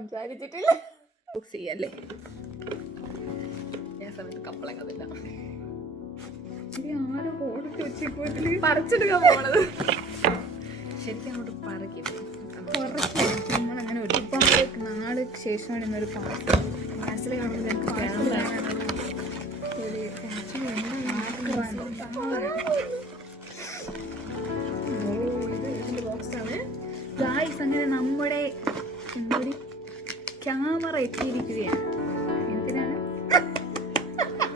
സംസാരിച്ചിട്ടില്ല. ബുക്സ് ചെയ്യല്ലേ ഞാൻ സമയത്ത് കപ്പളങ്ങതില്ല. ആരോ ഓടിച്ച് വെച്ചേക്കുവതില് പറിച്ചെടുക്കാൻ പോണത് ശരിക്കും അങ്ങോട്ട് പറക്കി നമ്മളങ്ങനെ ഒരുപാട് നാൾക്ക് ശേഷമാണ് ഇന്നൊരു ക്ലാസ്സിൽ കാണുമ്പോൾ എനിക്ക് ഗായ്സ് അങ്ങനെ നമ്മുടെ എന്തൊരു ക്യാമറ എത്തിയിരിക്കുകയാണ്. എന്തിനാണ്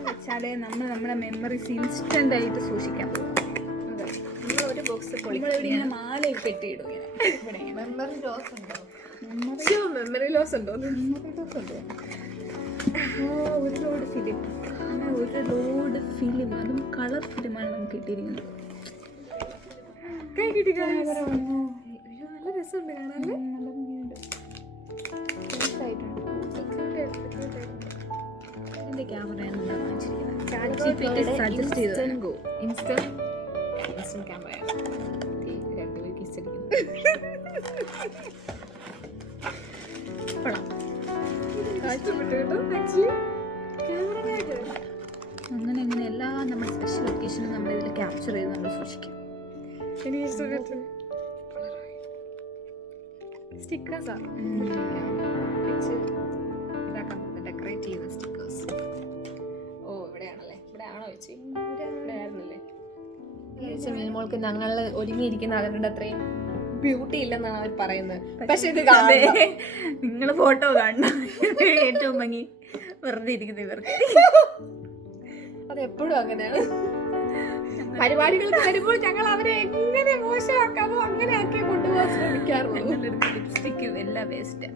വെച്ചാലേ നമ്മൾ നമ്മുടെ മെമ്മറീസ് ഇൻസ്റ്റന്റ് ആയിട്ട് സൂക്ഷിക്കാൻ പോകും. ഒരു ബോക്സ് ഇങ്ങനെ മാലയൊക്കെ കെട്ടിയിടും ഇങ്ങനെ. മെമ്മറി ലോസ് ഉണ്ടോ? മെമ്മറി ലോസ് ഉണ്ടോ? ഒരു ലോഡ് ഫിലിം, അങ്ങനെ ഒരു ലോഡ് ഫിലിം, അതും കളർ ഫിലിമാണ് നമുക്ക് കിട്ടിയിരിക്കുന്നത്. നല്ല രസമുണ്ട് കാണാൻ. എന്റെ ക്യാമറയാണ് സജസ്റ്റ് ചെയ്തത്. ഇൻസ്റ്റന്റ് ക്യാമറയാണ്. രണ്ടുപേർക്ക് ഇഷ്ടടിക്കുന്നു. അങ്ങനെ അങ്ങനെ എല്ലാ നമ്മുടെ സ്പെഷ്യൽ ഒക്കേഷനും നമ്മൾ ഇതിൽ ക്യാപ്ചർ ചെയ്ത് നമ്മൾ സൂക്ഷിക്കും. സ്റ്റിക്കേഴ്സാണ് ഡെക്കറേറ്റ് ചെയ്യുന്ന സ്റ്റിക്കേഴ്സ്. ഓ ഇവിടെയാണല്ലേ? ഇവിടെ ആണോ ചേച്ചി? ഇവിടെ ആയിരുന്നല്ലേ? മോൾക്ക് ഞങ്ങൾ ഒരുങ്ങിയിരിക്കുന്ന അതിൻ്റെ അത്രയും ബ്യൂട്ടി ഇല്ലെന്നാണ് അവർ പറയുന്നത്. പക്ഷെ ഇത് നിങ്ങൾ ഫോട്ടോ കാണണം. ഏറ്റവും ഭംഗി വെറുതെ ഇരിക്കുന്ന ഇവർക്ക്. അതെപ്പോഴും അങ്ങനെയാണ്. പരിപാടികൾക്ക് വരുമ്പോൾ ഞങ്ങൾ അവരെ എങ്ങനെ മോശമാക്കാമോ അങ്ങനെ ആക്കി കൊണ്ടുപോകാൻ ശ്രമിക്കാറുള്ളൂ. ലിപ്സ്റ്റിക്കും എല്ലാം വേസ്റ്റ്.